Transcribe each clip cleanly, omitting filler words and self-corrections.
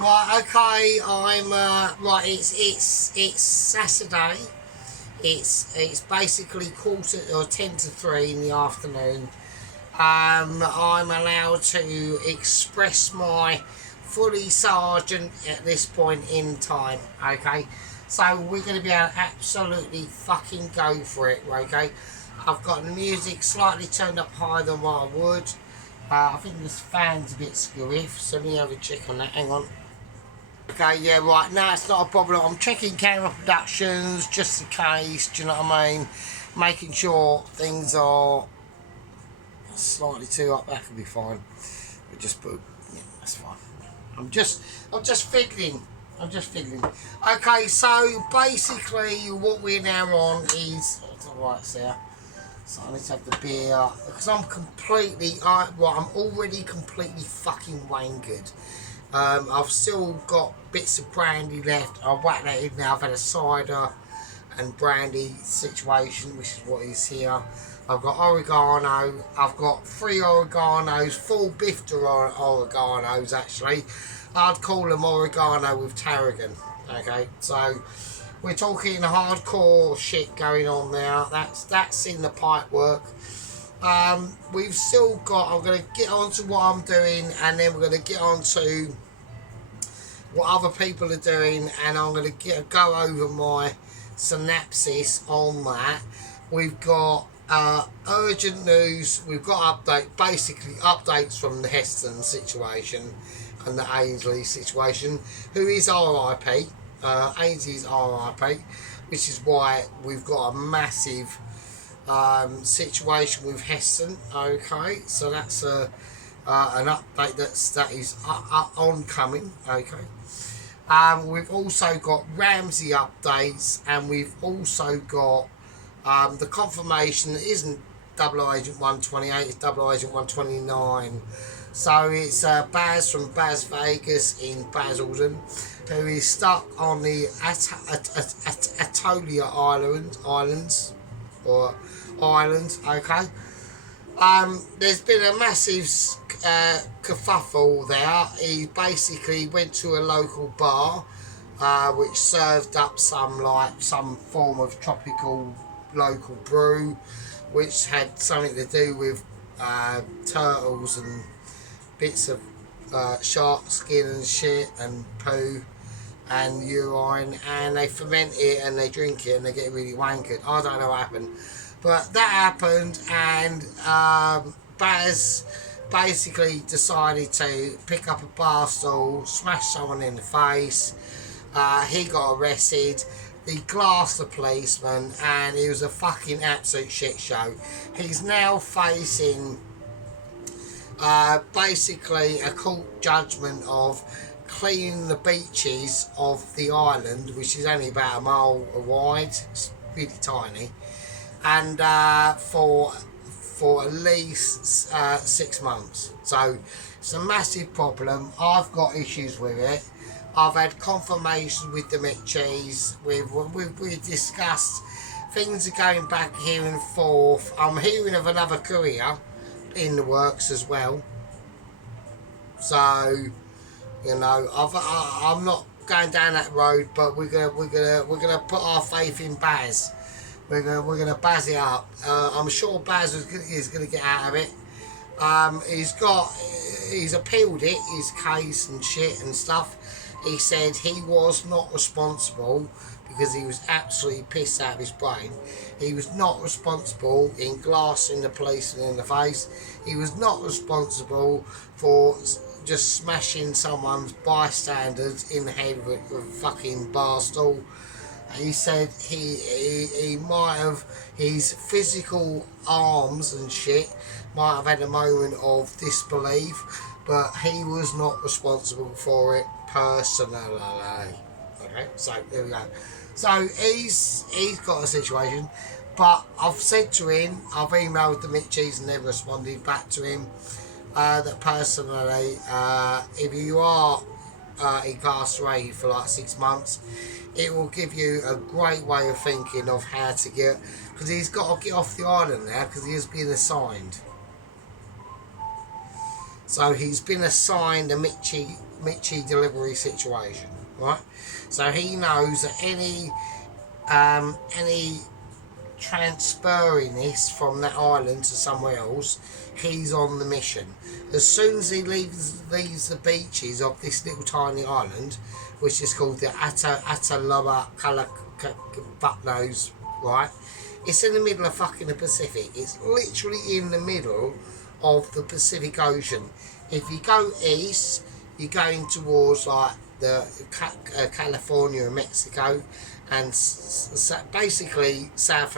Right, okay, I'm right. It's Saturday. It's basically quarter or 10 to 3 in the afternoon. I'm allowed to express my fully sergeant at this point in time. Okay, so we're going to be able to absolutely fucking go for it. Okay, I've got the music slightly turned up higher than what I would. I think this fan's a bit squiff, so let me have a check on that. Hang on. Okay, yeah, right. No, it's not a problem. I'm checking camera productions just in case, do you know what I mean? Making sure things are slightly too up. That could be fine. But just put, yeah, that's fine. I'm just fiddling. I'm just fiddling. Okay, so basically what we're now on is, right, there. So I need to have the beer because I'm I'm already completely fucking wangered. I've still got bits of brandy left. I'll whack that in now. I've had a cider and brandy situation, which is what is here. I've got oregano. I've got 3 oreganos, full biffed oreganos actually. I'd call them oregano with tarragon. Okay, so we're talking hardcore shit going on there. That's in the pipe work. We've still got, I'm going to get on to what I'm doing, and then we're going to get on to what other people are doing, and I'm going to go over my synopsis on that. We've got urgent news, we've got basically updates from the Heston situation and the Ainsley situation, who is RIP. Ainsley's RIP, which is why we've got a massive situation with Heston. Okay, so that's an update that is oncoming. Okay, we've also got Ramsey updates, and we've also got the confirmation that isn't Double Agent 128, it's Double Agent 129. So it's Baz from Baz Vegas in Basildon, who is stuck on the Atolia Islands, or islands, okay. There's been a massive kerfuffle there. He basically went to a local bar, which served up some form of tropical local brew, which had something to do with turtles and bits of shark skin and shit and poo and urine, and they ferment it and they drink it and they get really wankered. I don't know what happened, but that happened, and Baz basically decided to pick up a bar stool, smash someone in the face. He got arrested. He glassed the policeman, and it was a fucking absolute shit show. He's now facing basically a court judgment of cleaning the beaches of the island, which is only about a mile wide, it's really tiny, and for at least 6 months. So it's a massive problem. I've got issues with it. I've had confirmation with the McCheese. We've discussed things are going back here and forth. I'm hearing of another courier in the works as well. So, you know, I'm not going down that road, but we're gonna put our faith in Baz. We're gonna Baz it up. I'm sure Baz is gonna get out of it. He's appealed it, his case and shit and stuff. He said he was not responsible because he was absolutely pissed out of his brain. He was not responsible in glassing the policeman in the face. He was not responsible for just smashing someone's bystanders in the head with a fucking bar stool. He said he might have, his physical arms and shit might have had a moment of disbelief, but he was not responsible for it personally. Okay, so there we go. So he's got a situation, but I've said to him, I've emailed the McCheese and never responded back to him, that personally, if you are incarcerated for like 6 months, it will give you a great way of thinking of how to get, because he's got to get off the island now because he has been assigned. So he's been assigned a Mitchie delivery situation, right? So he knows that any transferring this from that island to somewhere else, he's on the mission. As soon as he leaves the beaches of this little tiny island, which is called the Atalaba Buttnose, right? It's in the middle of fucking the Pacific. It's literally in the middle of the Pacific Ocean. If you go east, you're going towards like the California and Mexico, and basically South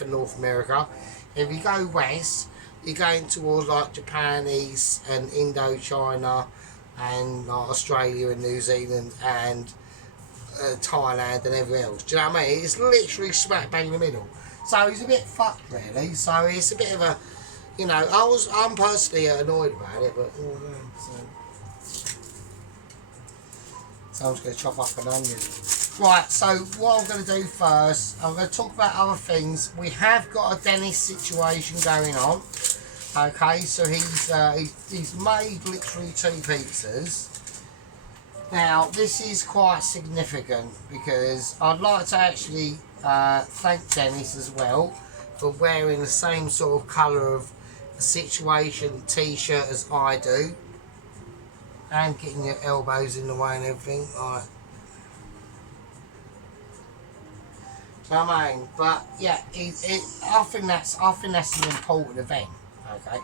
and North America. If you go west, you're going towards like Japan, East and Indochina, and like Australia and New Zealand and Thailand and everywhere else. Do you know what I mean? It's literally smack bang in the middle. So he's a bit fucked really. So it's a bit of a, you know, I'm personally annoyed about it, but so I'm just going to chop up an onion. Right, so what I'm going to do first, I'm going to talk about other things. We have got a Dennis situation going on. Okay, so he's made literally 2 pizzas. Now, this is quite significant because I'd like to actually thank Dennis as well for wearing the same sort of colour of the situation t-shirt as I do. And getting your elbows in the way and everything, like. You know what I mean? But yeah, I think that's an important event. Okay,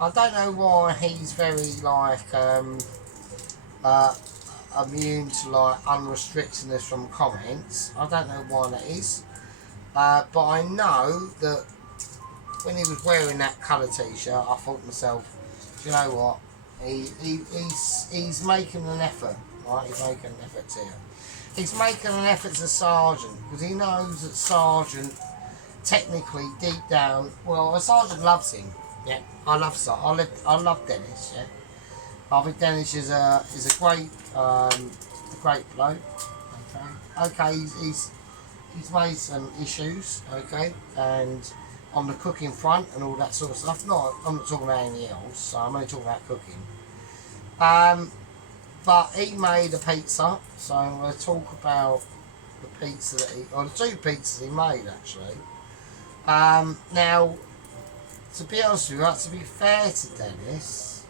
I don't know why he's very like immune to like unrestricting us from comments. I don't know why that is, but I know that when he was wearing that colour t-shirt, I thought to myself, do you know what? He's making an effort, right? He's making an effort here. He's making an effort to Sergeant because he knows that Sergeant, technically deep down, well, Sergeant loves him. Yeah, I love Dennis. Yeah, I think Dennis is a great bloke. Okay, he's made some issues. Okay, and on the cooking front and all that sort of stuff. I'm not talking about anything else. So I'm only talking about cooking. But he made a pizza, so I'm going to talk about the pizza or the 2 pizzas he made actually. Now, to be honest with you, to be fair to Dennis,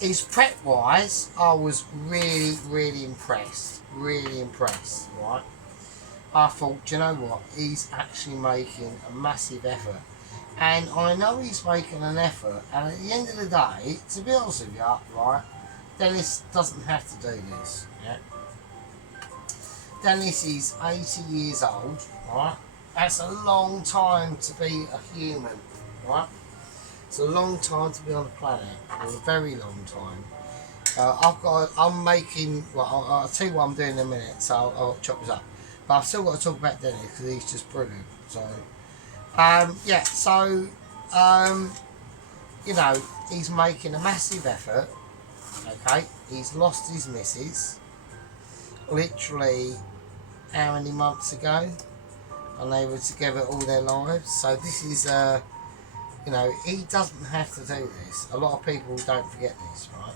his prep wise, I was really impressed. Really impressed, right? I thought, do you know what? He's actually making a massive effort. And I know he's making an effort, and at the end of the day, to be honest with you, right, Dennis doesn't have to do this, yeah? Dennis is 80 years old, right? That's a long time to be a human, right? It's a long time to be on the planet, a very long time. I'm making, well, I'll tell you what I'm doing in a minute, so I'll chop this up. But I've still got to talk about Dennis because he's just brilliant. So, yeah, so, you know, he's making a massive effort, okay? He's lost his missus, literally, how many months ago? And they were together all their lives. So this is, you know, he doesn't have to do this. A lot of people don't forget this, right?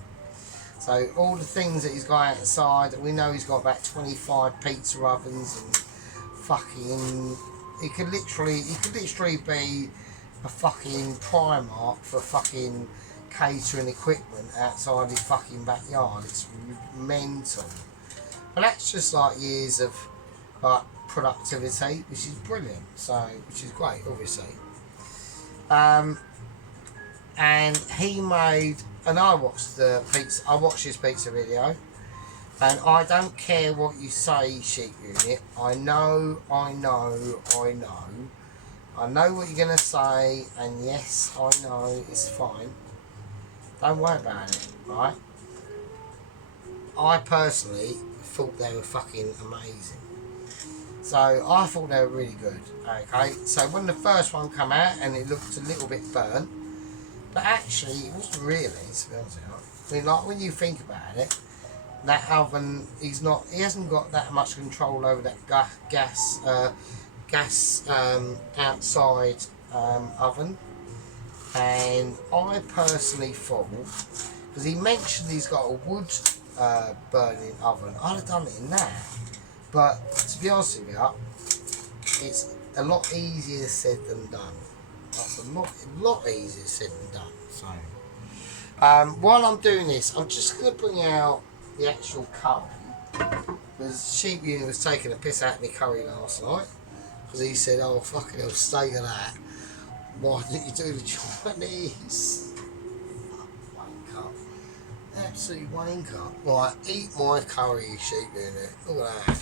So all the things that he's got outside, we know he's got about 25 pizza ovens and fucking, he could literally be a fucking Primark for fucking catering equipment outside his fucking backyard. It's mental. But that's just like years of like productivity, which is brilliant. So, which is great, obviously. And he made, and I watched his pizza video, and I don't care what you say, Sheep Unit. I know what you're going to say, and yes, I know, it's fine. Don't worry about it, right? I personally thought they were fucking amazing. So I thought they were really good, okay? So when the first one came out and it looked a little bit burnt, but actually it wasn't really, to be honest with you. I mean, like when you think about it, that oven, he hasn't got that much control over that gas outside oven. And I personally thought, because he mentioned he's got a wood burning oven, I'd have done it in that. But to be honest with you, it's a lot easier said than done. That's a lot easier said than done. So while I'm doing this, I'm just going to bring out the actual curry. Because Sheep Unit was taking a piss out of me curry last night. Because he said, oh fucking hell, steak of that. Why didn't you do the Chinese? Wanker. Absolute wanker. Right, eat my curry, Sheep Unit. Look at that.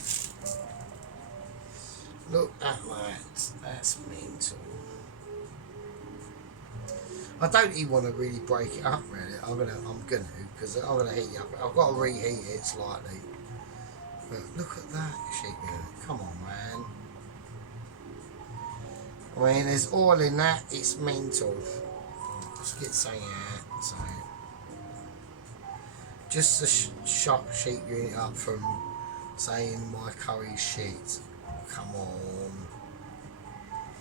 Look at that. That's mental. I don't even want to really break it up, really. I'm gonna, because I'm gonna heat it up. I've got to reheat it slightly. But look at that, Sheep Unit. Come on, man. I mean, there's oil in that. It's mental. Let's get something out. So, just to shut Sheep Unit up from saying my curry's shit. Come on.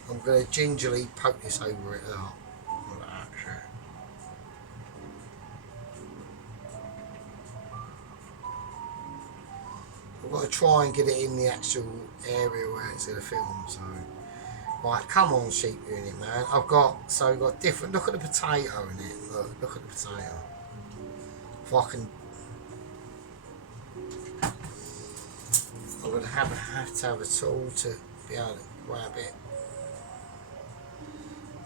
I'm gonna gingerly poke this over it up. I've got to try and get it in the actual area where it's going to film. So, right, come on, Sheep Unit, man. I've got different. Look at the potato in it. Look at the potato. If I can, I'm going to have to have a tool to be able to grab it.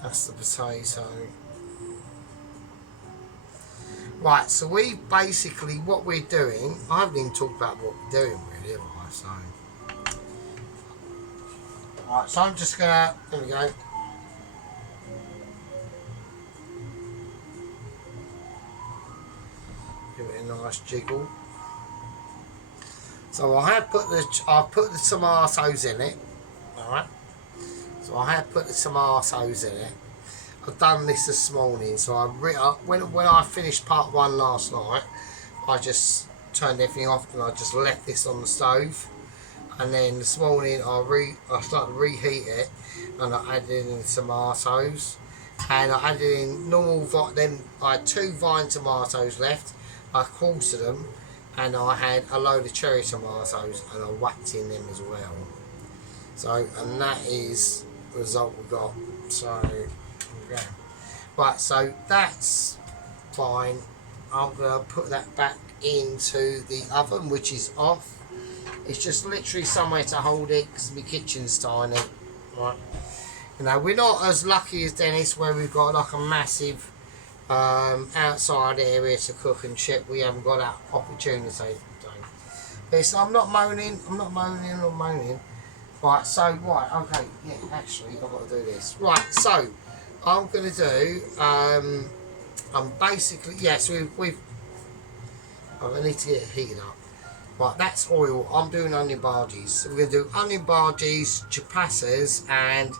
That's the potato. Right, so we basically, what we're doing, I haven't even talked about what we're doing really, have I? So, right, so I'm just gonna, there we go. Give it a nice jiggle. So I put the tomatoes in it, alright? So I have put the tomatoes in it. I've done this morning, so when I finished part one last night, I just turned everything off and I just left this on the stove. And then this morning I started to reheat it, and I added in the tomatoes, and I added in normal. Then I had 2 vine tomatoes left. I quartered them, and I had a load of cherry tomatoes, and I whacked in them as well. So, and that is the result we got. So. Yeah. Right, so that's fine. I'm going to put that back into the oven, which is off. It's just literally somewhere to hold it because my kitchen's tiny. Right. You know, we're not as lucky as Dennis where we've got like a massive outside area to cook and shit. We haven't got that opportunity. So, I'm not moaning. Right, so, right, okay. Yeah, actually, I've got to do this. Right, so. I'm going to do, I'm basically, yes, we've I need to get it heated up. Right, that's oil. I'm doing onion bhajis. So we're going to do onion bhajis, chapasas, and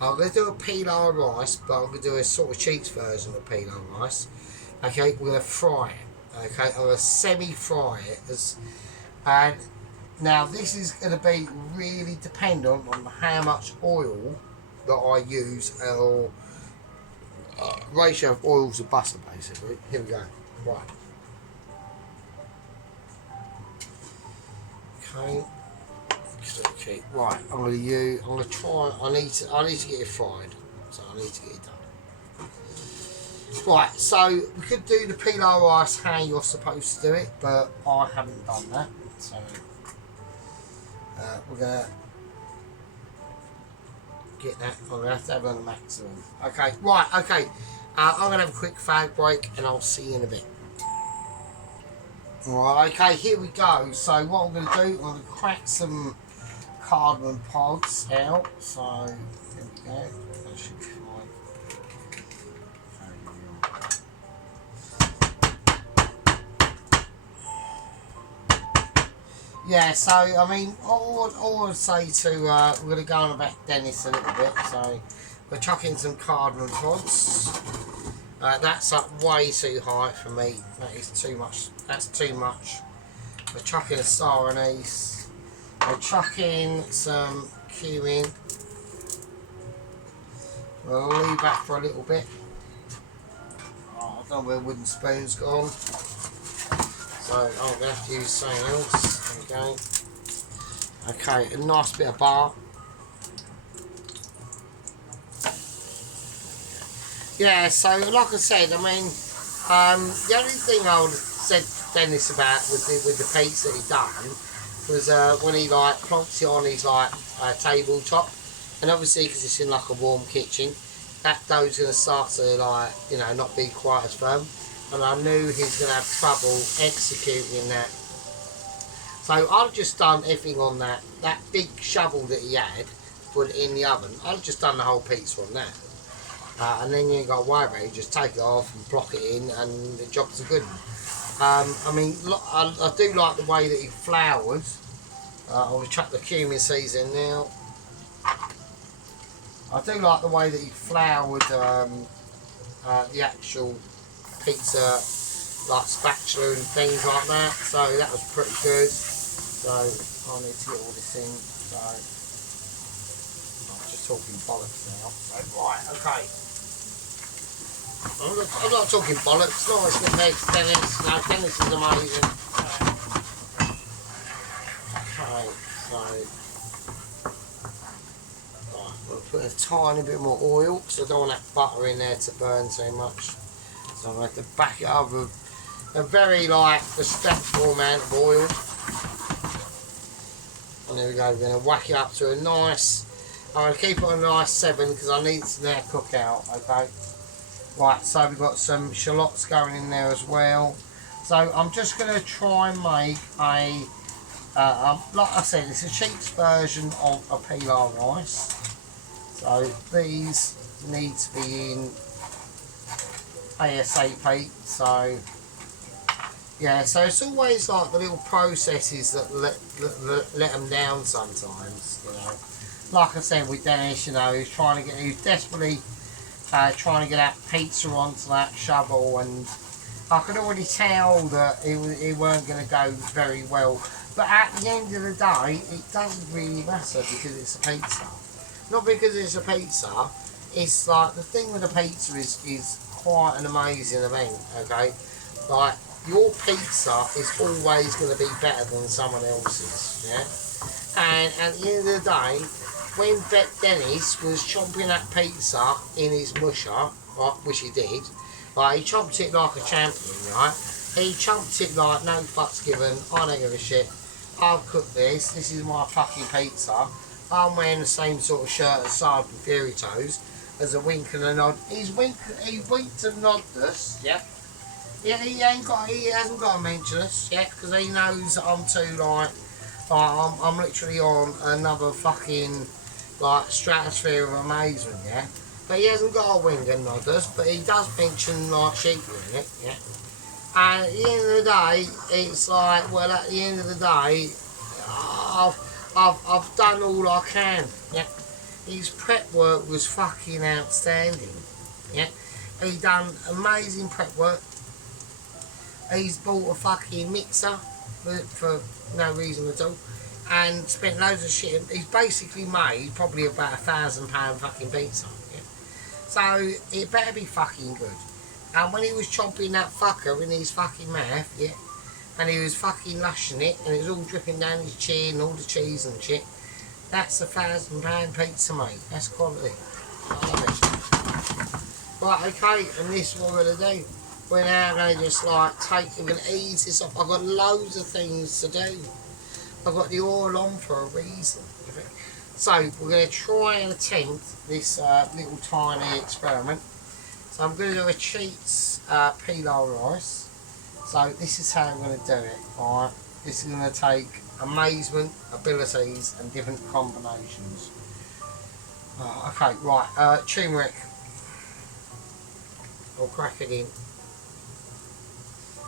I'm going to do a pilau rice, but I'm going to do a sort of cheats version of pilau rice. Okay, we're going to fry it. Okay, I'm going to semi-fry it. And now this is going to be really dependent on how much oil that I use, or ratio of oil to butter, basically. Here we go. Right. Okay. Right. I'm gonna try. I need to get it fried. So I need to get it done. Right. So we could do the pilau rice how you're supposed to do it, but I haven't done that. So we're gonna get that. I'm going to have to have it on the maximum. Okay, right, okay. I'm going to have a quick fag break and I'll see you in a bit. Right, okay, here we go. So what I'm going to do, I'm going to crack some cardamom pods out. So, there we go. That should be fine. Yeah, so, I mean, all I'd say to, we're going to go on about Dennis a little bit, so we're chucking some cardamom pods. That's up way too high for me. That is too much. That's too much We're chucking a star anise. We're chucking some cumin. We'll leave that for a little bit. Oh, I don't know where wooden spoon's gone. So I'm going to have to use something else. Okay. Okay, a nice bit of bar. Yeah, so like I said, I mean, the only thing I would have said to Dennis about with the pizza he done was when he like plonked it on his like tabletop, and obviously because it's in like a warm kitchen, that dough's going to start to like, you know, not be quite as firm, and I knew he was going to have trouble executing that. So I've just done everything on that big shovel that he had, put it in the oven. I've just done the whole pizza on that. And then you ain't got to worry about it, you just take it off and block it in and the job's a good one. I mean, I do like the way that he floured. I'm going to chuck the cumin seeds in now. I do like the way that he floured the actual pizza, like spatula and things like that, so that was pretty good. So I need to get all this in. So I'm just talking bollocks now. So right, okay. I'm not talking bollocks. No, it's compared to Dennis. No, Dennis is amazing. Okay, so right, we'll put a tiny bit more oil because I don't want that butter in there to burn too much. So I'm going to have to back it up with a very like respectful amount of oil. And there we go, we're going to whack it up to a nice, I'm going to keep it on a nice 7 because I need to now cook out, okay. Right, so we've got some shallots going in there as well. So I'm just going to try and make a, like I said, it's a cheap's version of a pilau rice. So these need to be in ASAP, so yeah, so it's always like the little processes that let them down sometimes, you know. Like I said with Dennis, you know, he's desperately trying to get that pizza onto that shovel, and I could already tell that it weren't going to go very well. But at the end of the day, it doesn't really matter because it's a pizza. Not because it's a pizza, it's like the thing with a pizza is quite an amazing event, okay? Like, your pizza is always going to be better than someone else's, yeah? And at the end of the day, when Dennis was chomping that pizza in his musher, right, which he did, like, he chomped it like a champion, right? He chomped it like no fucks given, I don't give a shit. I've cooked this is my fucking pizza. I'm wearing the same sort of shirt as Sergeant Fury Toes, as a wink and a nod. He winked and nodded us, yeah? Yeah, he hasn't got to mention us yet because he knows that I'm too like I'm literally on another fucking like stratosphere of amazement, yeah. But he hasn't got a wing and nod us, but he does mention like sheep in it, yeah. And at the end of the day, it's like, well, at the end of the day, I've done all I can, yeah. His prep work was fucking outstanding, yeah. He done amazing prep work. He's bought a fucking mixer for no reason at all and spent loads of shit. He's basically made probably about £1,000 fucking pizza, yeah? So it better be fucking good. And when he was chomping that fucker in his fucking mouth, yeah, and he was fucking lushing it and it was all dripping down his chin and all the cheese and shit, that's £1,000 pizza, mate. That's quality. I love it. Right, okay, and this is what we're going to do. We're now going to just like we're going to ease this off. I've got loads of things to do. I've got the oil on for a reason. So we're going to try and attempt this little tiny experiment. So I'm going to do a cheats pilau rice. So this is how I'm going to do it. Alright, this is going to take amazement, abilities and different combinations. Okay, right, turmeric. I'll crack it in.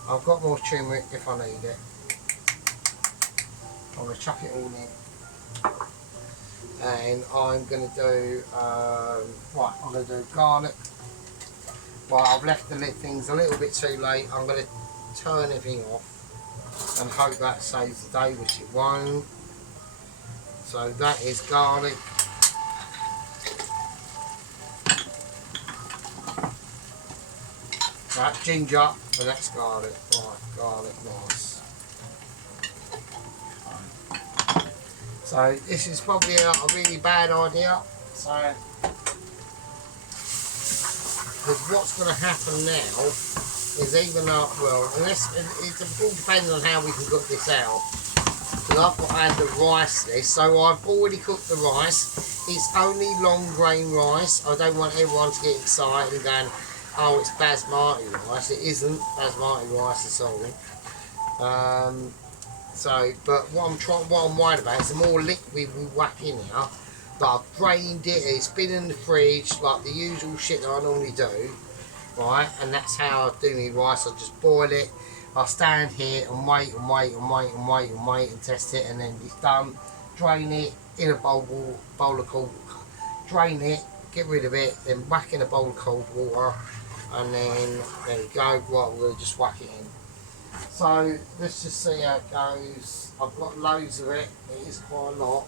I've got more turmeric if I need it. I'm going to chuck it all in. And I'm going to do, right, I'm going to do garlic. Right, I've left the things a little bit too late. I'm going to turn everything off. and hope that saves the day, which it won't. So that is garlic. That ginger, and that's garlic. Right, garlic, nice. So this is probably a really bad idea. So because what's going to happen now is even though, well, unless it all depends on how we can cook this out. Because I've got to add the rice to this, so I've already cooked the rice. It's only long grain rice. I don't want everyone to get excited and going, oh, it's basmati rice. It isn't basmati rice at all. So, but what I'm worried about is the more liquid we whack in here. But I've drained it. It's been in the fridge, like the usual shit that I normally do, right? And that's how I do my rice. I just boil it. I stand here and wait and wait and wait and wait and wait and test it, and then it's done. Drain it in a bowl of cold. Drain it, get rid of it, then whack in a bowl of cold water, and then there we go. Right, we're gonna just whack it in. So let's just see how it goes. I've got loads of it. It is quite a lot.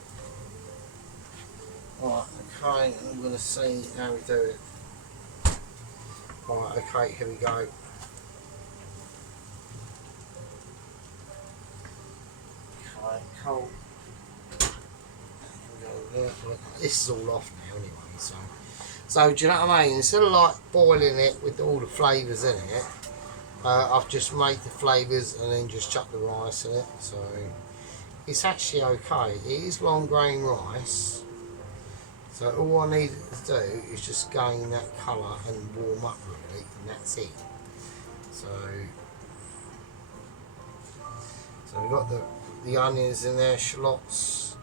Right, okay, I'm going to see how we do it. Right, okay, here we go. Okay, cool. This is all off now anyway, so do you know what I mean? Instead of like boiling it with all the flavours in it, I've just made the flavours and then just chucked the rice in it, so it's actually okay. It is long grain rice. So all I need to do is just gain that colour and warm up really, and that's it. So we've got the onions in there, shallots,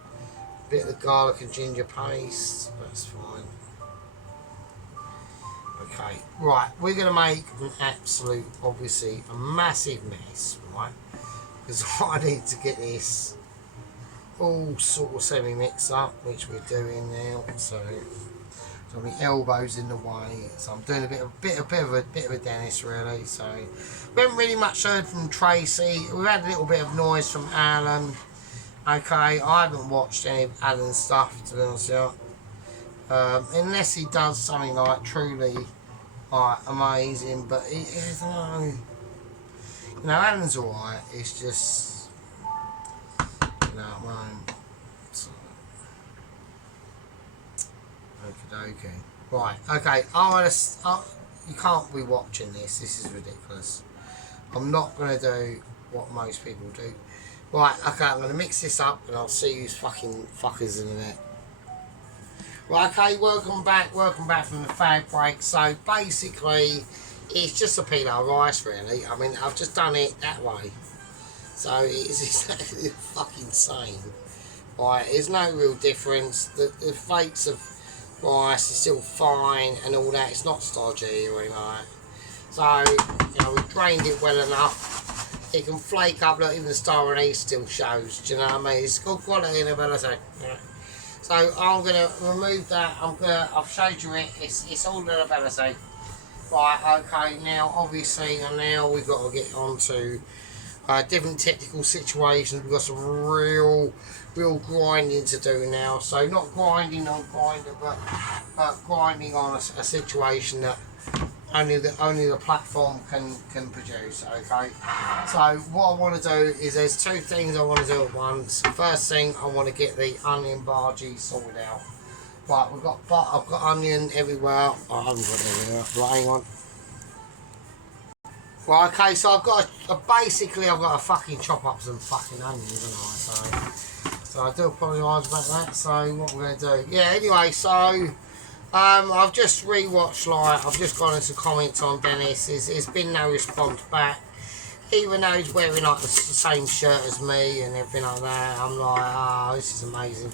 a bit of the garlic and ginger paste, that's fine. Okay, right, we're going to make an absolute, obviously, a massive mess, right? Because I need to get this all sort of semi-mixed up, which we're doing now. So my elbow's in the way. So I'm doing a bit of a Dennis really. So we haven't really much heard from Tracy. We've had a little bit of noise from Alan. Okay, I haven't watched any of Alan's stuff to be honest with you. Unless he does something like truly like amazing, but he is Alan's alright. It's just. No, so, okay. Right, okay. You can't be watching this. This is ridiculous. I'm not going to do what most people do. Right, okay, I'm going to mix this up and I'll see you fucking fuckers in a minute. Right, okay, welcome back from the fag break. So basically, it's just a pilau rice, really. I mean, I've just done it that way. So it's exactly the fucking same. Right, there's no real difference. The flakes of rice is still fine and all that. It's not stodgy or anything like that. So, we've drained it well enough. It can flake up, look, even the star anise still shows. Do you know what I mean? It's good quality and ability. Yeah. So I'm going to remove that. I've showed you it. It's all in ability. Right, okay, now obviously, now we've got to get on to different technical situations. We've got some real grinding to do now. So not grinding on grinder, but grinding on a situation that only the platform can produce. Okay. So what I want to do is there's two things I want to do at once. First thing, I want to get the onion bhaji sorted out. Right, I've got onion everywhere. I haven't got it everywhere. Right, hang on. Right, okay, so I've got to fucking chop up some fucking onions, haven't I? So I do apologise about that. So what we're going to do? Yeah, anyway, so I've just rewatched, I've just gone into comments on Dennis. There's been no response back. Even though he's wearing like the same shirt as me and everything like that, I'm like, this is amazing.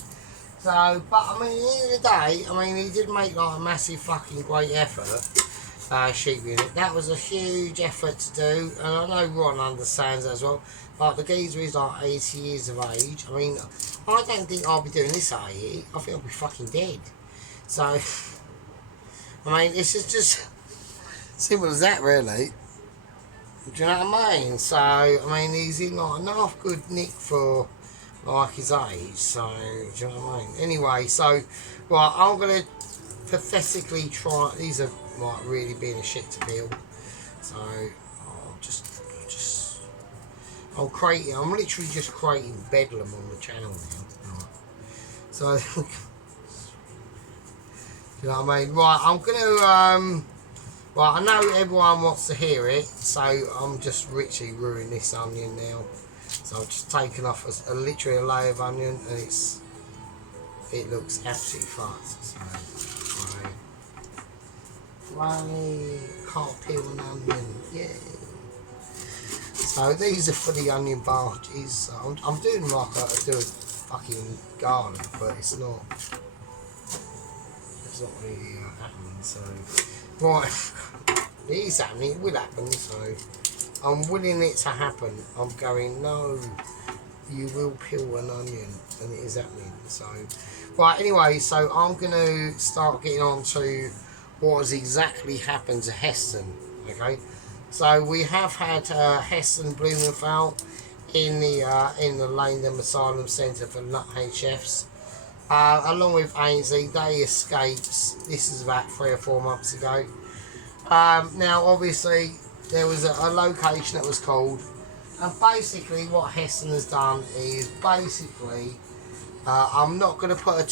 So, but I mean, at the end of the day, I mean, he did make like a massive fucking great effort. Sheep unit. That was a huge effort to do, and I know Ron understands that as well. Like the geezer is like 80 years of age. I mean, I don't think I'll be doing this at 80. I think I'll be fucking dead. So, I mean, this is just simple as that, really. Do you know what I mean? So, I mean, he's in like an half good nick for like his age. So, do you know what I mean? Anyway, so, right, I'm going to pathetically try. These are like really being a shit to peel. So, I'll I'm literally just creating bedlam on the channel now. Right. So, you know what I mean? Right, I'm going to, well, I know everyone wants to hear it, so I'm just literally ruining this onion now. So I've just taken off literally a layer of onion, and it looks absolutely fucked. So, can't peel an onion, yeah. So these are for the onion barges. So I'm doing like I do a fucking garlic, but it's not really happening. So. Right, it is happening, it will happen, so I'm willing it to happen. I'm going, no, you will peel an onion, and it is happening. So, right, anyway, so I'm going to start getting on to what has exactly happened to Heston, okay? So we have had Heston Blumenfeld in the Langdon Asylum Centre for Nuthead Chefs. Along with Ainsley, they escaped. This is about 3 or 4 months ago. Now, obviously, there was a location that was called, and basically what Heston has done is basically, I'm not going to put a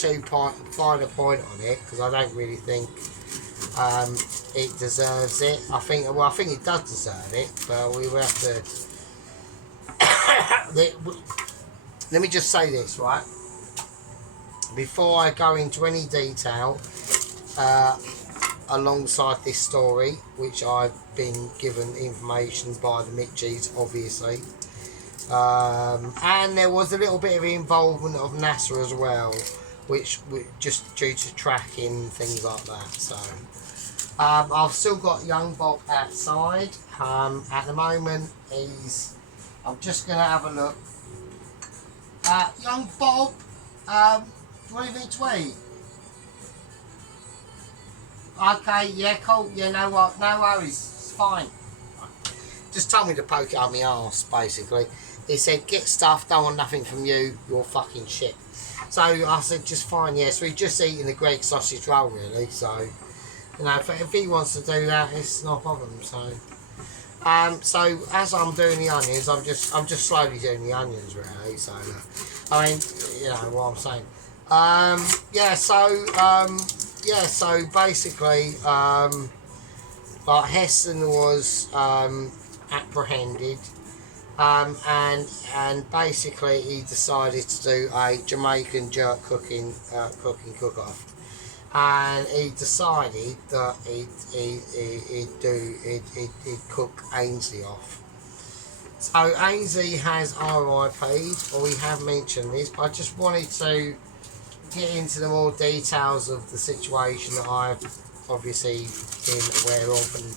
finer point on it because I don't really think it deserves it. I think it does deserve it, but we will have to. Let me just say this, right? Before I go into any detail alongside this story, which I've been given information by the Mitchies, obviously, and there was a little bit of involvement of NASA as well, which just due to tracking, things like that. So I've still got young Bob outside. At the moment, I'm just going to have a look. Young Bob, what do you think to eat? Okay, yeah, cool. Yeah, no worries. It's fine. Just told me to poke it up my arse, basically. He said, get stuff, don't want nothing from you, you're fucking shit. So I said, just fine, yeah. So he's just eating the Greg sausage roll, really. So, you know, if he wants to do that, it's not a problem. So, so as I'm doing the onions, I'm just slowly doing the onions, really. So, I mean, you know what I'm saying. So basically, Heston was apprehended, and basically he decided to do a Jamaican jerk cooking cook-off, and he decided that he'd cook Ainsley off. So Ainsley has RIP'd, or we have mentioned this, but I just wanted to get into the more details of the situation that I've obviously been aware of, and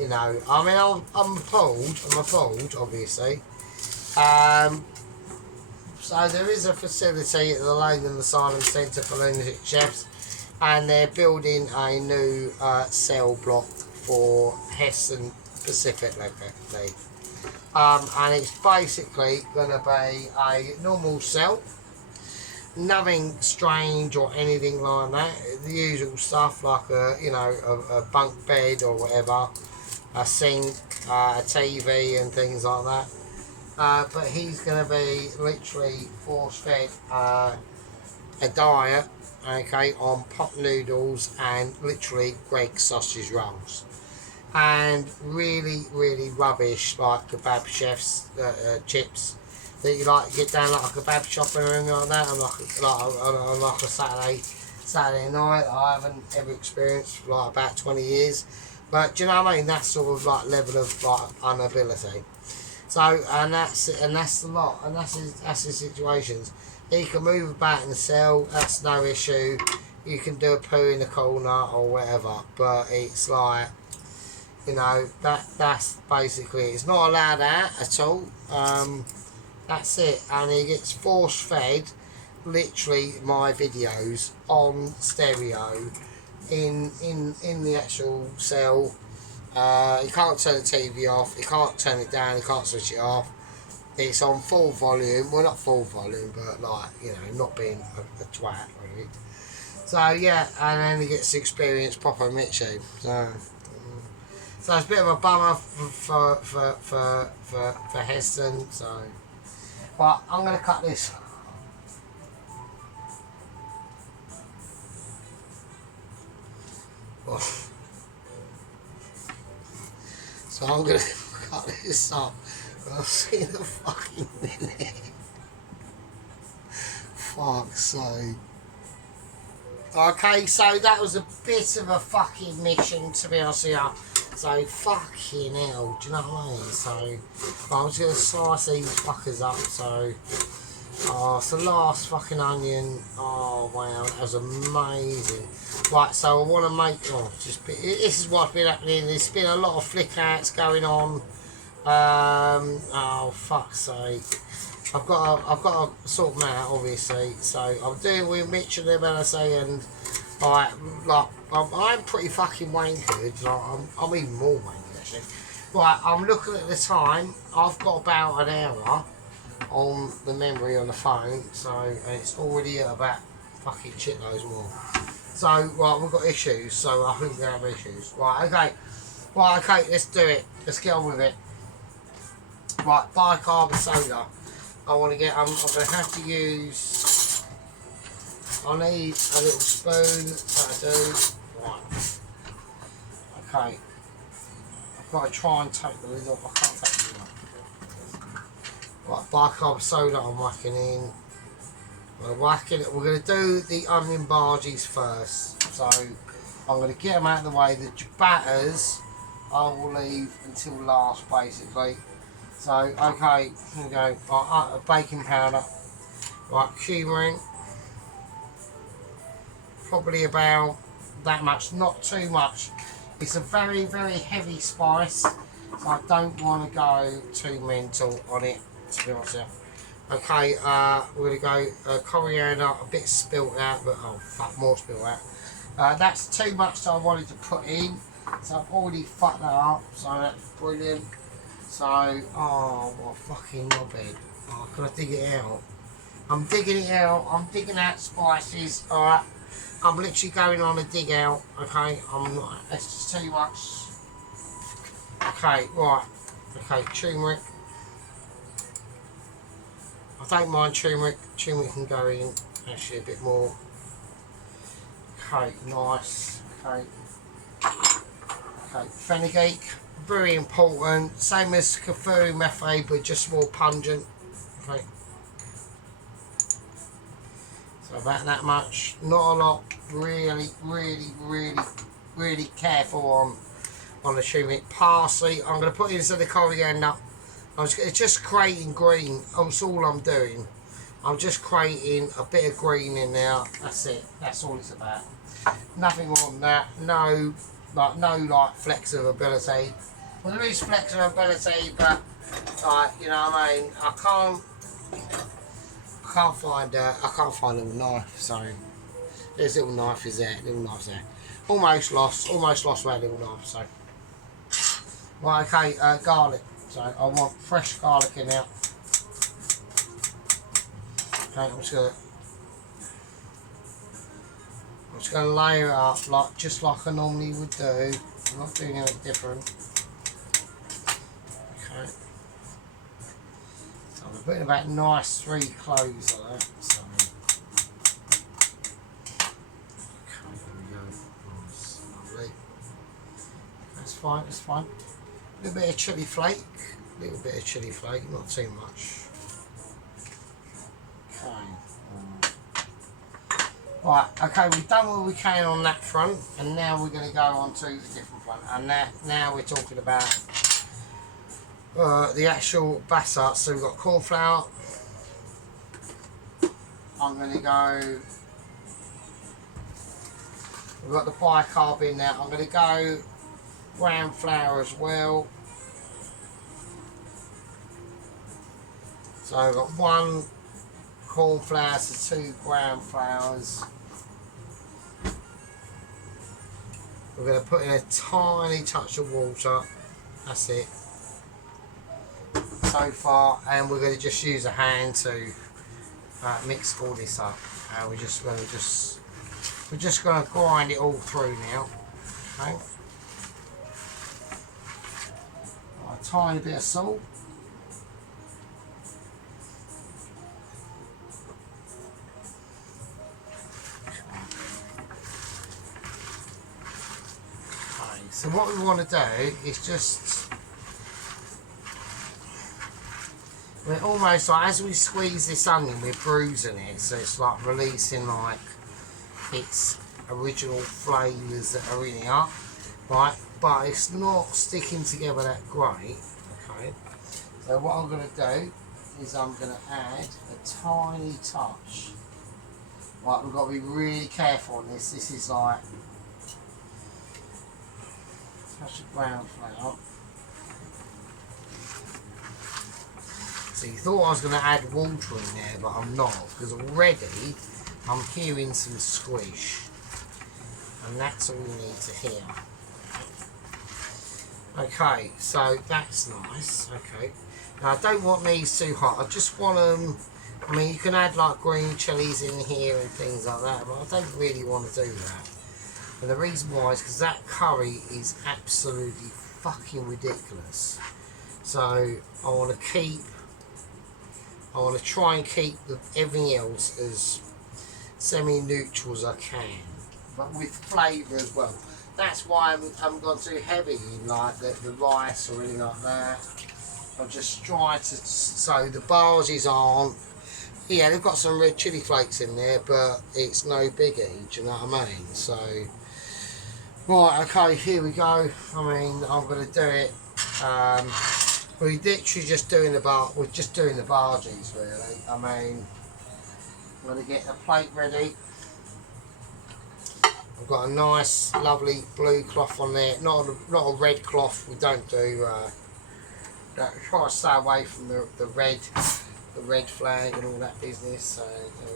you know, I mean, I'm appalled, obviously. So there is a facility at the Langdon Asylum Centre for Lunatic Chefs, and they're building a new cell block for Heston specifically. And it's basically going to be a normal cell. Nothing strange or anything like that. The usual stuff like a bunk bed or whatever, a sink, a TV and things like that. But he's going to be literally force-fed a diet, okay, on pot noodles and literally Greg sausage rolls. And really, really rubbish like kebab chefs chips that you like get down like a kebab shop and everything like that, and like a Saturday night. I haven't ever experienced for like about 20 years, but do you know what I mean? That sort of like level of like unability. So and that's the lot, and that's his situations. He can move about in the cell, that's no issue. You can do a poo in the corner or whatever, but it's like, you know, that's basically, it's not allowed out at all. That's it, and he gets force fed literally my videos on stereo in the actual cell, You can't turn the TV off, you can't turn it down, you can't switch it off. It's on full volume, well not full volume, but like, you know, not being a twat really. So yeah, and then he gets to experience proper Mitchie. So it's a bit of a bummer for Heston. So, but I'm gonna cut this. So I'm gonna cut this up. I'll see you in a fucking minute. Fuck's sake. Okay, so that was a bit of a fucking mission, to be honest with you. So fucking hell, do you know what I mean? So I was gonna slice these fuckers up. So it's the last fucking onion. Oh wow, that was amazing. Right, so I want to make. This is what's been happening. There's been a lot of flick outs going on. Oh fuck's sake. I've got to sort them out, obviously. So I'm doing with Mitch and them, and I'm pretty fucking wankered. Like, I'm even more wankered actually. Right, I'm looking at the time. I've got about an hour on the memory on the phone, so and it's already at about fucking shitloads more. So right, we've got issues. So I think we have issues. Right, okay. Right, okay. Let's do it. Let's get on with it. Right, bicarb soda. I want to get. I'm going to have to use. I need a little spoon. I do. Right. Okay. I've got to try and take the lid off. I can't take the lid off. Right, bicarb soda. I'm whacking in. We're whacking it. We're going to do the onion bargies first. So I'm going to get them out of the way. The batters I will leave until last, basically. So, okay, here we go. Right, baking powder. Right, cumin. Probably about that much, not too much. It's a very, very heavy spice, so I don't want to go too mental on it, to be honest with you. Okay, we're going to go coriander, a bit spilt out, but oh fuck, more spilt out. That's too much that I wanted to put in, so I've already fucked that up, so that's brilliant. So, oh, what a fucking knobhead. Oh, can I dig it out? I'm digging it out. I'm digging out spices. Alright. I'm literally going on a dig out. Okay. I'm not. That's just too much. Okay, right. Okay, turmeric. I don't mind turmeric. Turmeric can go in actually a bit more. Okay, nice. Okay. Okay, fenugreek. Very important, same as kafuri mefe, but just more pungent. Okay, so about that much, not a lot. Really careful on the turmeric. Parsley, I'm going to put into the coriander. It's just creating green. That's all I'm doing. I'm just creating a bit of green in there. That's it. That's all it's about. Nothing more than that. No flex of ability. Well, there is flexibility, but you know what I mean. I can't find a little knife. So there's a little knife is there. Little knife's there. Almost lost without little knife. So right, okay. Garlic. So I want fresh garlic in there. Okay, I'm just gonna layer it up just like I normally would do. I'm not doing anything different. Okay. So I'm putting about nice 3 cloves on that. So okay, there we go. Nice, lovely. That's fine, that's fine. A little bit of chilli flake. Not too much. Right, okay, we've done what we can on that front, and now we're going to go on to the different front. And now we're talking about the actual batter. So we've got corn flour. I'm going to go. We've got the bicarb in there. I'm going to go brown flour as well. So I've got 1 corn flour to 2 brown flours. We're going to put in a tiny touch of water. That's it. So far, and we're going to just use a hand to mix all this up. We're just going to grind it all through now. Okay. A tiny bit of salt. Okay. So what we want to do is just, we're almost like, as we squeeze this onion, we're bruising it, so it's like releasing like its original flavours that are in here, right? But it's not sticking together that great. Okay. So what I'm going to do is I'm going to add a tiny touch. Right, we've got to be really careful on this. This is like a touch of brown flour. So you thought I was going to add water in there, but I'm not, because already I'm hearing some squish, and that's all you need to hear. Okay, so that's nice. Okay, now I don't want these too hot. I just want them. I mean, you can add like green chilies in here and things like that, but I don't really want to do that. And the reason why is because that curry is absolutely fucking ridiculous. So I want to try and keep everything else as semi-neutral as I can, but with flavour as well. That's why I haven't gone too heavy in like the rice or anything like that. I'll just try to, so the barges aren't, yeah, they've got some red chilli flakes in there, but it's no biggie, do you know what I mean? So, right, okay, here we go. I mean, I'm going to do it. We're literally just doing the barges really. I mean, I'm going to get the plate ready. I've got a nice, lovely blue cloth on there. Not a red cloth. We don't do. Try to stay away from the red flag and all that business. So there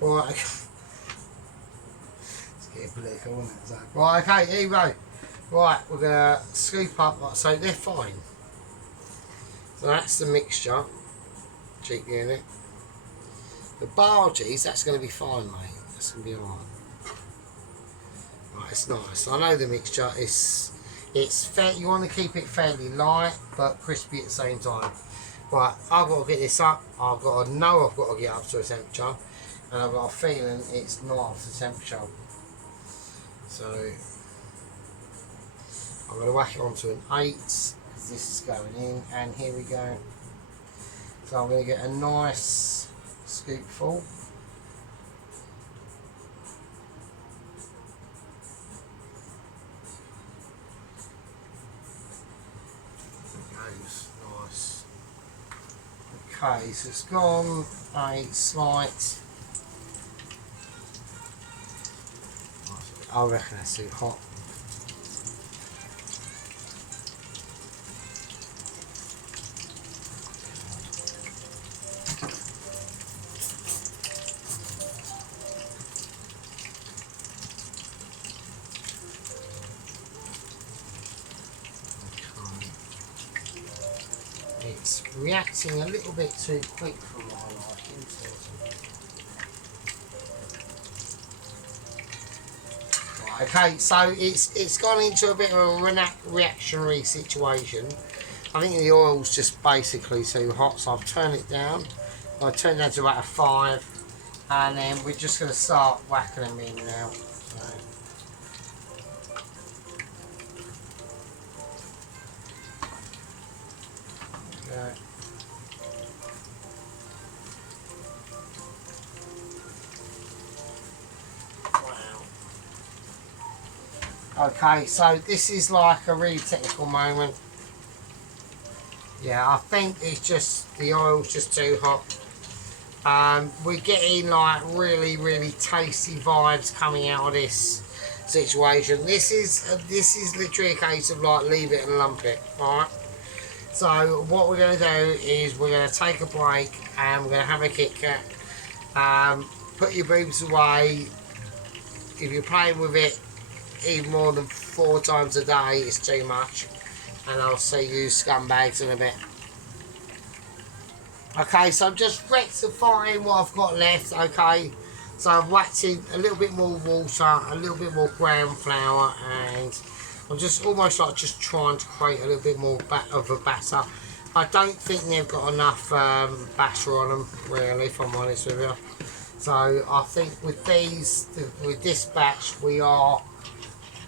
we go. Right. Let's get political, isn't it? So, right. Okay. Here we go. Right. We're gonna scoop up. So they're fine. So that's the mixture. Cheap unit. The barges, that's going to be fine, mate. That's going to be alright. Right, it's nice. I know the mixture is, it's fair. You want to keep it fairly light but crispy at the same time. Right, I've got to get this up. I've got to know I've got to get up to a temperature, and I've got a feeling it's not up to temperature. So I'm going to whack it onto an 8 because this is going in, and here we go. So I'm going to get a nice scoopful. Goes nice. Okay, so it's gone a slight. I reckon that's too hot. It's reacting a little bit too quick for my liking. Right, okay, so it's gone into a bit of a reactionary situation. I think the oil's just basically too hot, so I've turned it down. I turned it down to about a 5, and then we're just going to start whacking them in now. So. Okay. Wow. Okay, so this is like a really technical moment. Yeah, I think it's just the oil's just too hot. We're getting like really tasty vibes coming out of this situation. This is literally a case of like leave it and lump it, alright? So what we're going to do is we're going to take a break and we're going to have a Kit Kat. Put your boobs away. If you're playing with it, even more than 4 times a day is too much. And I'll see you scumbags in a bit. Okay, so I'm just rectifying what I've got left, okay? So I've whacked in a little bit more water, a little bit more brown flour, and I'm just almost like just trying to create a little bit more of a batter. I don't think they've got enough batter on them, really, if I'm honest with you. So I think with this batch, we are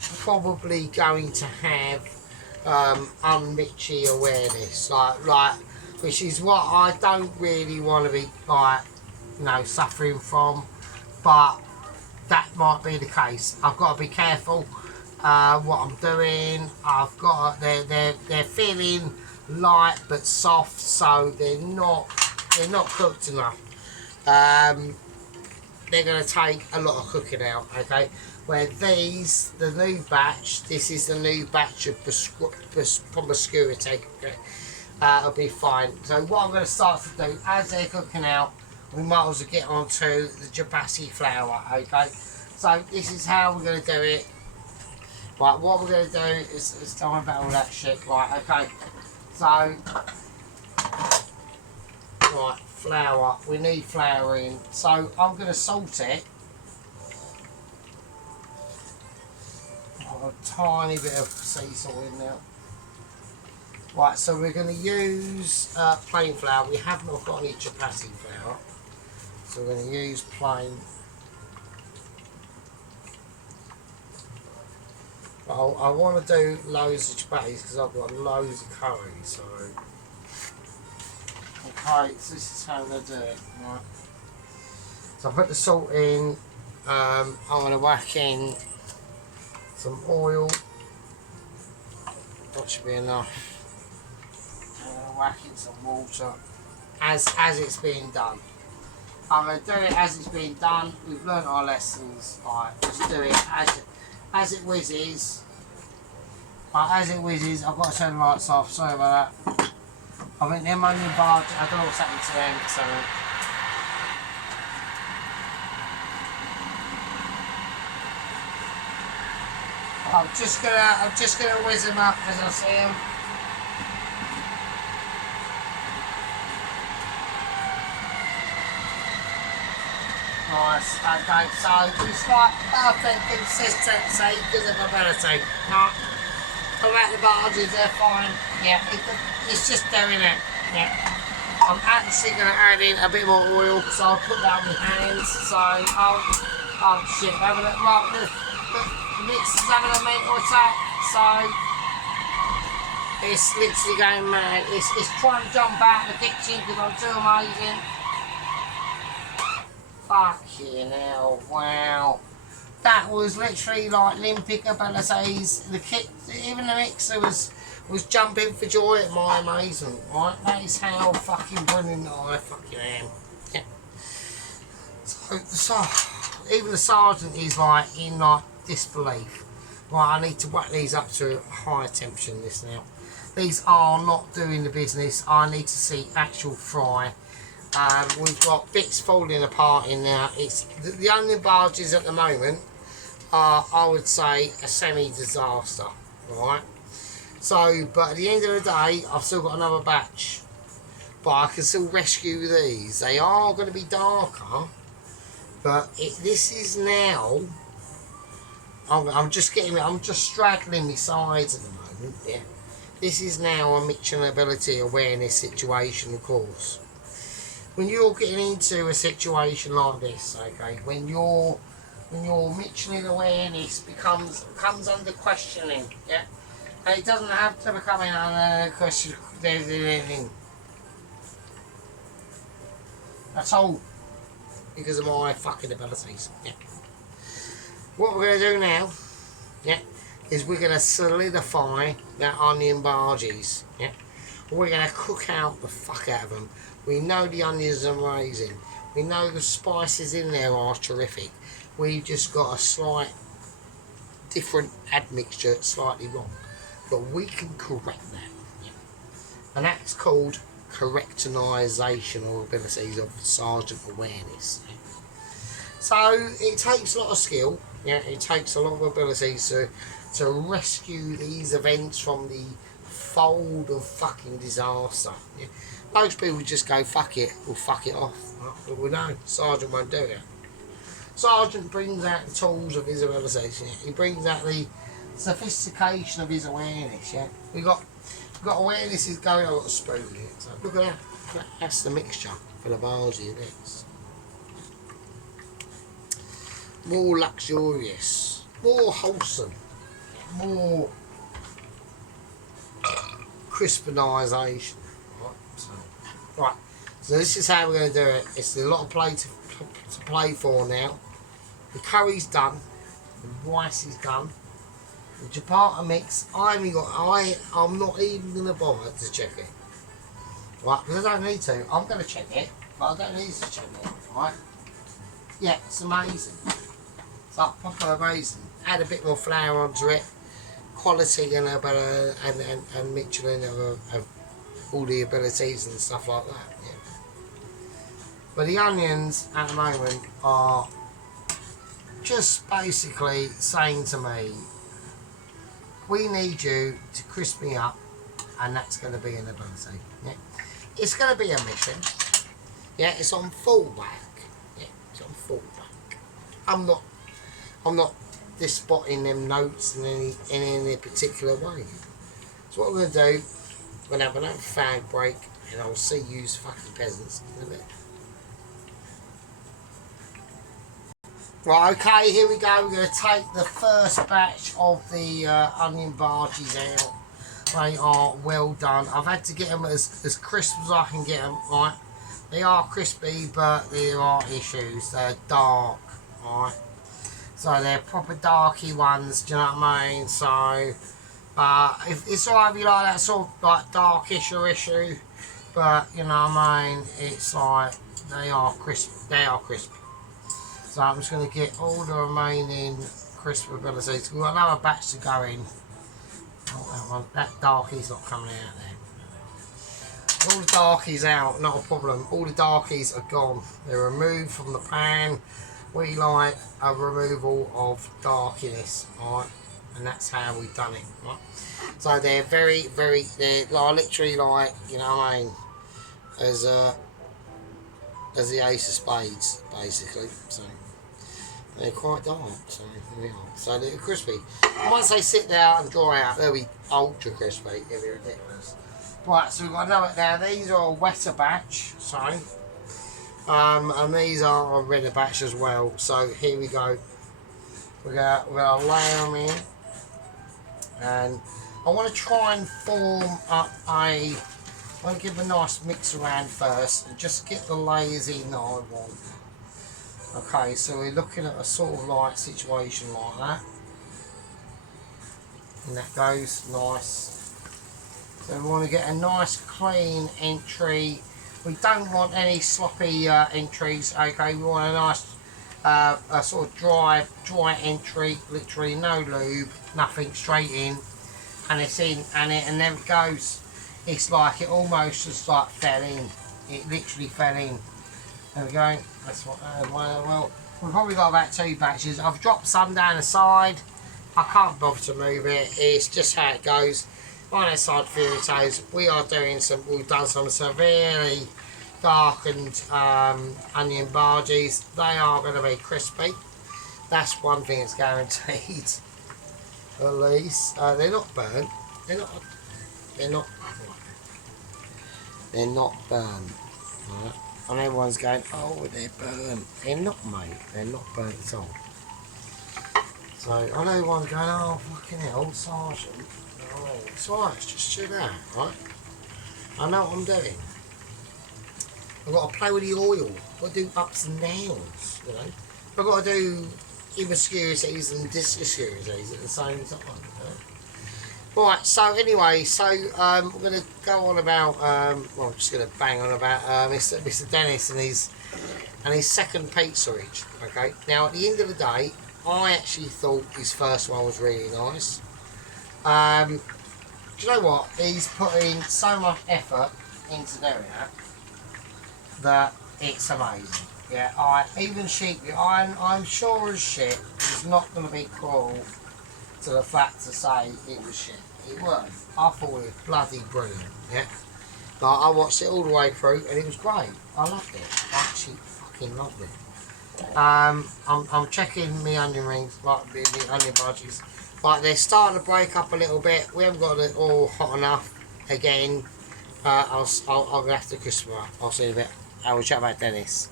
probably going to have unmitchy awareness, like which is what I don't really want to be like, suffering from, but that might be the case. I've got to be careful what I'm doing. I've got they're feeling light but soft, so they're not cooked enough. They're going to take a lot of cooking out, okay? Where these, the new batch, this is the new batch of promiscuity, okay? It'll be fine. So what I'm going to start to do, as they're cooking out, we might as well get on to the chapati flour, okay? So this is how we're going to do it. Right, what we're going to do is time about all that shit, right, okay? So, right, flour, we need flour in. So I'm going to salt it. A tiny bit of sea salt in there. Right, so we're going to use plain flour. We have not got any chapati flour, so we're going to use plain. I want to do loads of chapatis because I've got loads of curry. So, okay, so this is how I'm going to do it. Right. So I put the salt in. I'm going to whack in some oil. That should be enough. Whack in some water as it's being done. I'm going to do it as it's being done. We've learnt our lessons. Right, just do it as it whizzes. Right, as it whizzes, I've got to turn the lights off. Sorry about that. I think them onion bars, I don't know what's happening to them. So I'm just gonna whiz them up as I see them. Nice, okay, so it's like perfect consistency because of ability. Right, about the barges, they're fine. Yeah, it's just doing it. Yeah, I'm actually going to add in a bit more oil, so I'll put that on my hands. So, oh shit, having it right. The mix is having a mental attack. So, it's literally going mad. It's trying to jump out of the kitchen because I'm too amazing. Fucking hell, wow. That was literally like Olympic abilities. Even the mixer was jumping for joy at my amazement, right? That is how fucking brilliant I fucking am. Yeah. So even the sergeant is like in like disbelief. Right, I need to whack these up to a higher temperature than this now. These are not doing the business. I need to see actual fry. We've got bits falling apart in there. It's the onion barges at the moment are, I would say, a semi-disaster, right? So, but at the end of the day, I've still got another batch, but I can still rescue these. They are going to be darker, but this is now. I'm just straddling my sides at the moment. Yeah, this is now a Michelin ability awareness situation, of course. When you're getting into a situation like this, okay, when your Michelin awareness comes under questioning, yeah, and it doesn't have to become under question anything at all because of my fucking abilities. Yeah. What we're going to do now, yeah, is we're going to solidify that onion barges. Yeah, we're going to cook out the fuck out of them. We know the onions are amazing. We know the spices in there are terrific. We've just got a slight different admixture, slightly wrong. But we can correct that. Yeah. And that's called correctionisation or abilities of sergeant awareness. Yeah. So it takes a lot of skill. Yeah, it takes a lot of abilities to rescue these events from the fold of fucking disaster. Yeah. Most people just go fuck it or fuck it off. Right? But we know Sergeant won't do it. Sergeant brings out the tools of his abilities. Yeah. He brings out the sophistication of his awareness. Yeah, we've got awareness is going on a spoon here. So look at that. That's the mixture for the Bargy of this. More luxurious, more wholesome, more crispanisation. Right, so this is how we're going to do it. It's a lot of play to play for now. The curry's done, the rice is done, the ciabatta mix. I'm not even going to bother to check it. Right, because I don't need to. I'm going to check it, but I don't need to check it. Right? Yeah, it's amazing. It's like proper amazing. Add a bit more flour onto it. Quality and Michelin of all the abilities and stuff like that. Yeah. But the onions at the moment are just basically saying to me, we need you to crisp me up, and that's going to be an ability. Yeah. It's going to be a mission. Yeah, it's on full whack. Yeah, it's on full whack. I'm not spotting them notes in any particular way. So what we're going to do, we're going to have another fag break, and I'll see you fucking peasants in a bit. Right, okay, here we go. We're going to take the first batch of the onion barges out. They are well done. I've had to get them as crisp as I can get them, right? They are crispy, but there are issues. They're dark, right? So they're proper darky ones, do you know what I mean? So, if it's alright if you like that sort of like darkish issue, but you know what I mean? It's like, they are crisp. They are crispy. So I'm just going to get all the remaining crisp abilities. We've got another batch to go in. Oh, that darkie's not coming out there. All the darkies out, not a problem. All the darkies are gone. They're removed from the pan. We like a removal of darkiness, right? And that's how we've done it, right? So they're very, they're like, literally like, you know what I mean, as the ace of spades, basically. So they're quite dark, so here we are. So they're crispy. Once they sit there and dry out, they'll be ultra crispy. They'll be ridiculous. Right, so we've got another now. These are a wetter batch, so and these are a redder batch as well. So here we go. We're gonna lay them in, and I want to try and form up I want to give them a nice mix around first, and just get the layers in that I want. Okay, so we're looking at a sort of like situation like that, and that goes nice. So we want to get a nice clean entry. We don't want any sloppy entries. Okay, we want a nice a sort of dry entry, literally no lube, nothing, straight in, and it's in, and there it goes. It's like it almost just like fell in. It literally fell in. There we go. That's what. Well, we've probably got about 2 batches. I've dropped some down the side. I can't bother to move it. It's just how it goes. On that side, Furitos, we've done some severely darkened onion bargies. They are going to be crispy. That's one thing that's guaranteed. At least they're not burnt. They're not burnt. Right. And everyone's going, oh, they're burnt. They're not, mate. They're not burnt at all. So I know everyone's going, oh, fucking hell, Sergeant. Oh, it's alright, it's just chill out, right? I know what I'm doing. I've got to play with the oil. I've got to do ups and downs, you know. I've got to do obscurities and discurities at the same time. You know? Right, so anyway, we're going to go on about, well, I'm just going to bang on about Mr. Dennis and his second pizzaage. Okay, now at the end of the day, I actually thought his first one was really nice. Do you know what? He's putting so much effort into doing that it's amazing. Yeah, even sheep, I'm sure as shit, it's not going to be cruel to the fact to say it was shit. It was. I thought it was bloody brilliant, yeah. Like, I watched it all the way through and it was great. I loved it. I actually fucking loved it. I'm checking my onion rings, like the onion budgies. Like, they're starting to break up a little bit. We haven't got it all hot enough again. I'll go after Christmas. I'll see you in a bit. I will chat about Dennis.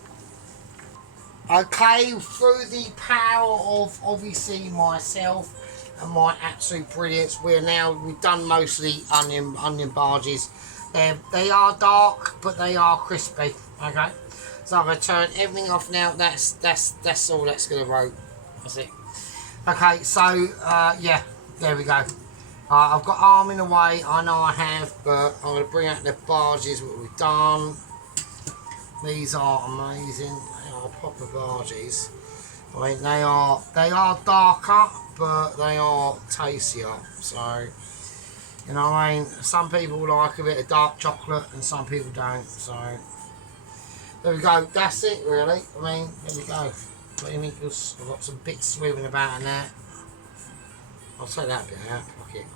Okay, through the power of obviously myself and my absolute brilliance, we've done mostly onion barges. They are dark, but they are crispy. Okay, so I'm gonna turn everything off now. That's all that's gonna roll. That's it. Okay, so yeah, there we go. I've got arm in the way. I know I have, but I'm gonna bring out the barges what we've done. These are amazing. They are proper barges. I mean, they are darker, but they are tastier. So, you know what I mean? Some people like a bit of dark chocolate and some people don't. So, there we go. That's it, really. I mean, there we go. What do you think? I've got some bits swimming about in there. I'll take that bit out. Fuck it.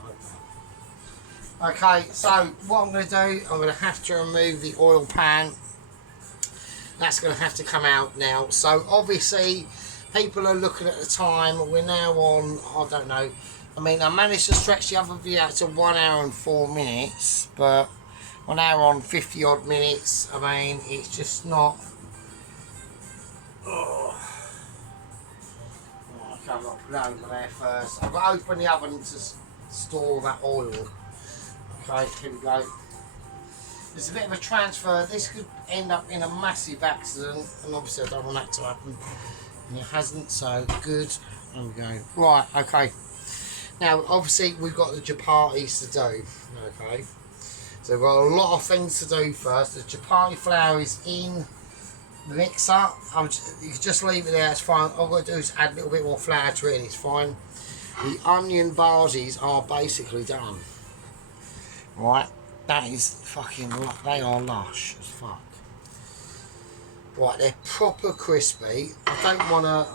Okay, so what I'm going to do, I'm going to have to remove the oil pan. That's going to have to come out now. So obviously people are looking at the time. We're now on, I don't know, I mean, I managed to stretch the other video out to 1 hour and 4 minutes, but 1 hour on 50 odd minutes. I mean, it's just not. Oh, okay, I've got to put it over there first. I've got to open the oven to store that oil. Okay, here we go. There's a bit of a transfer. This could end up in a massive accident, and obviously I don't want that to happen. And it hasn't, so good. There we go. Right, okay. Now, obviously, we've got the chapatis to do. Okay. So we've got a lot of things to do first. The chapati flour is in the mixer. You can just leave it there, it's fine. All I've got to do is add a little bit more flour to it, and it's fine. The onion barges are basically done. Right. That is fucking, they are lush as fuck. Right, they're proper crispy. I don't want to,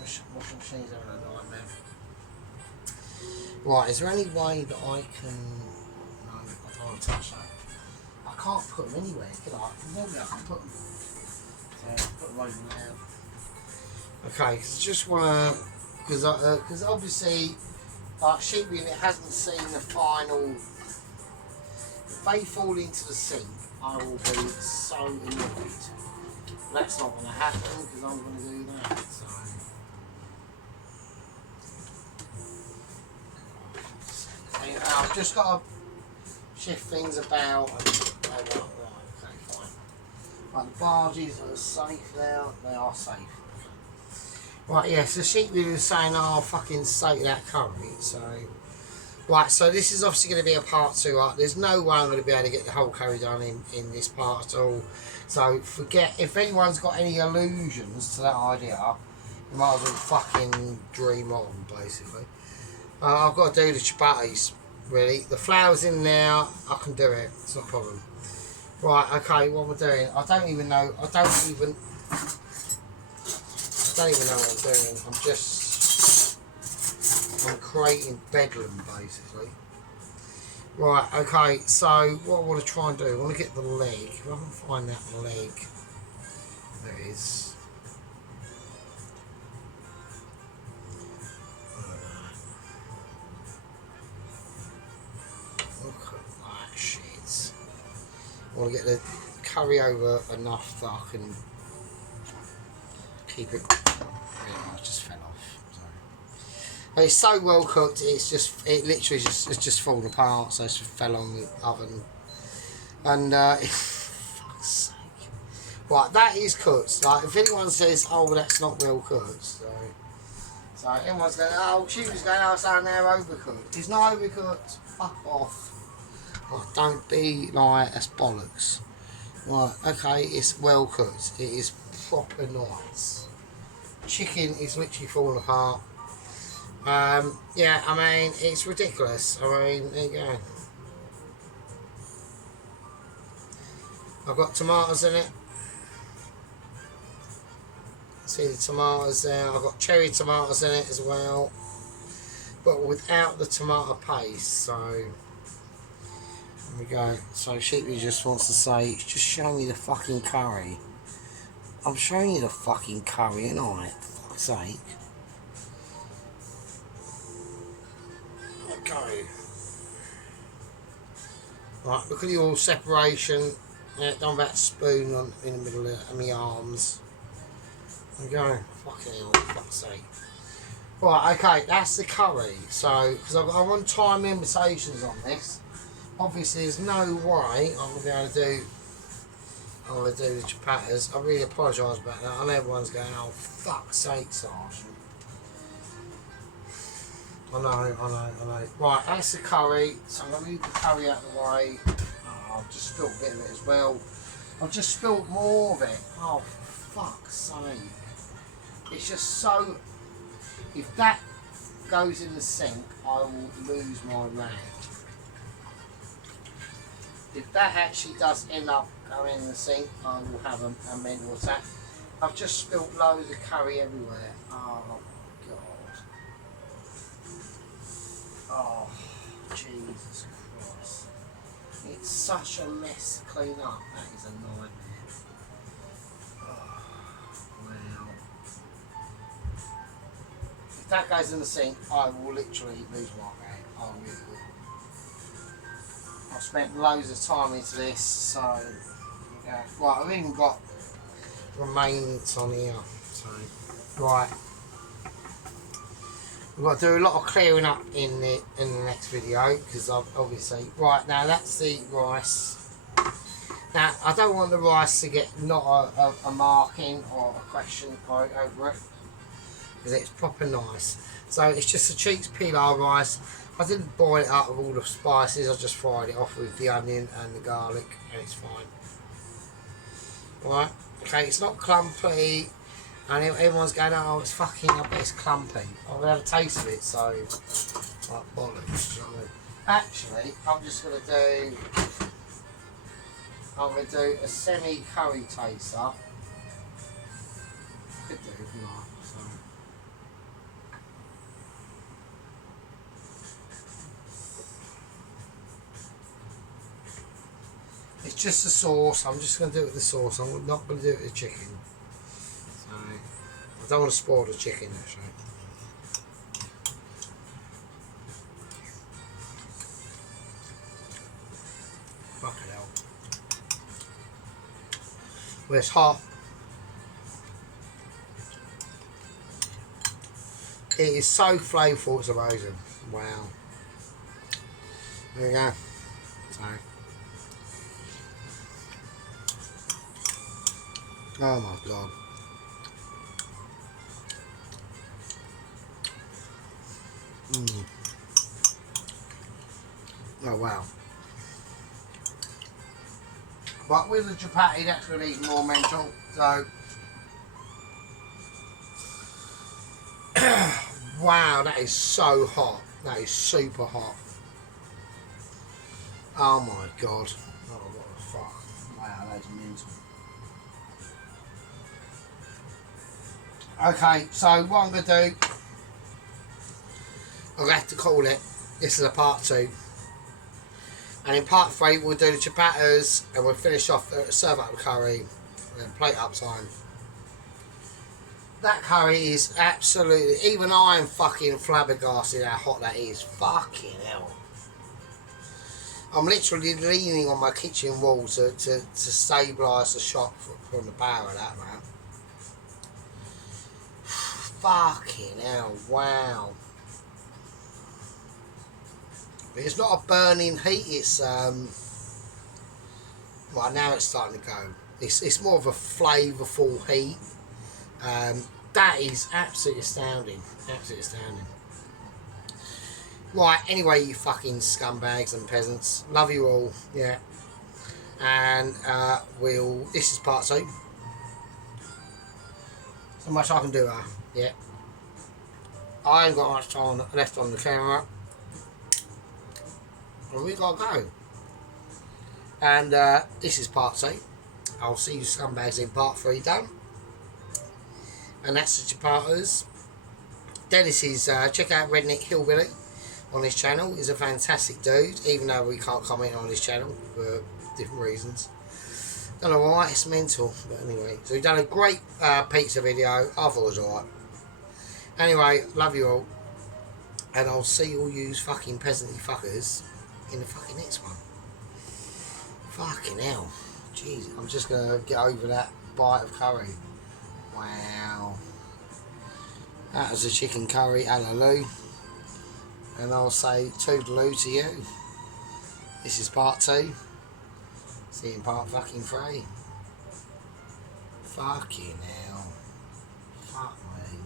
washing machines are a nightmare. Right, is there any way that I can, no, I don't want to touch that. I can't put them anywhere, can I? Normally I can put them. So, put them over there. Okay, because I just want to, because obviously, like, sheep unit hasn't seen the final. If they fall into the sink, I will be so annoyed. That's not going to happen because I'm going to do that. So. I've just got to shift things about. And, right, okay, fine. Right, the barges are safe now. They are safe. Right, yeah, so sheep is saying, oh, fucking sake that curry. So. Right, so this is obviously going to be a part 2, right? There's no way I'm going to be able to get the whole curry done in this part at all. So forget, if anyone's got any illusions to that idea, you might as well fucking dream on, basically. I've got to do the chapatis, really. The flour's in there, I can do it, it's not a problem. Right, okay, what we're doing, I don't even know what I'm doing. I'm creating bedlam, basically. Right, okay, so what I want to try and do, I want to get the leg. If I can find that leg. There it is. Look at that shit. I want to get the curry over enough that I can keep it. Yeah, I just fell off. Sorry. It's so well cooked. It literally just fallen apart. So it just fell on the oven. And fuck's sake. Right, that is cooked. Like, if anyone says, "Oh, that's not well cooked," so everyone's going, "Oh, she was going, oh, so now overcooked." It's not overcooked. Fuck off. Oh, don't be like, that's bollocks. Right, okay, it's well cooked. It is proper nice. Chicken is literally falling apart. Yeah, I mean, it's ridiculous. I mean, there you go. I've got tomatoes in it. See the tomatoes there. I've got cherry tomatoes in it as well, but without the tomato paste. So there we go. So Sheepy just wants to say, just show me the fucking curry. I'm showing you the fucking curry, ain't I? For fuck's sake. Okay. Right, look at the oil separation. Yeah, done that spoon on in the middle of my arms. There we go. Fucking hell, for fuck's sake. Right, okay, that's the curry. So, because I want time limitations on this. Obviously, there's no way I'm going to be able to do. I'm going to do the chapatas. I really apologise about that. I know everyone's going, oh, fuck's sake, Sergeant. I know. Right, that's the curry. So I'm going to leave the curry out of the way. Oh, I've just spilled a bit of it as well. I've just spilled more of it. Oh, for fuck's sake. It's just so... If that goes in the sink, I will lose my rag. If that actually does end up going in the sink, I will have a mental attack. I've just spilled loads of curry everywhere. Oh, God. Oh, Jesus Christ. It's such a mess to clean up. That is a nightmare. Oh, wow. If that goes in the sink, I will literally lose my rag. I really will. I've spent loads of time into this, so yeah. Right, I've even got remains on here. So right, we've got to do a lot of clearing up in the next video because obviously right now that's the rice. Now I don't want the rice to get not a marking or a question over it because it's proper nice. So it's just a cheap pilau rice. I didn't boil it up with all the spices, I just fried it off with the onion and the garlic and it's fine. Right, okay, it's not clumpy and everyone's going, oh it's fucking, I bet it's clumpy. I'm going to have a taste of it, so like bollocks, you know what I mean? Actually, I'm just going to do a semi-curry taster. Could do, couldn't I? So. It's just the sauce. I'm just going to do it with the sauce. I'm not going to do it with the chicken. So, I don't want to spoil the chicken actually. Fucking hell. Well, it's hot. It is so flavourful, it's amazing. Wow. There you go. So. Oh my God. Oh wow. But with the chapati, that's going to be even more mental. So, wow, that is so hot. That is super hot. Oh my God. Oh, what the fuck. Wow, that's mental. Okay, so what I'm going to do, I'm going to have to call it. This is a part 2. And in part 3, we'll do the chapatas and we'll finish off, serve up the curry and plate up time. That curry is absolutely, even I am fucking flabbergasted how hot that is. Fucking hell. I'm literally leaning on my kitchen wall to stabilise the shot from the power of that, man. Fucking hell, wow. It's not a burning heat, it's well now it's starting to go. It's more of a flavourful heat. That is absolutely astounding. Absolutely astounding. Right, anyway, you fucking scumbags and peasants. Love you all, yeah. And this is part 2. So much I can do, yeah. I ain't got much time left on the camera. And we gotta go. And this is part 2. I'll see you scumbags in part 3 done. and that's the Chapatas. Dennis is, check out Redneck Hillbilly on his channel. He's a fantastic dude, even though we can't comment on his channel for different reasons. Don't know why, it's mental, but anyway. So we've done a great pizza video. I thought it was alright. Anyway, love you all. And I'll see all you fucking peasantly fuckers in the fucking next one. Fucking hell. Jeez, I'm just going to get over that bite of curry. Wow. That was a chicken curry, Aloo. And I'll say toodaloo to you. This is part 2. See you in part fucking 3. Fucking hell. Fuck me.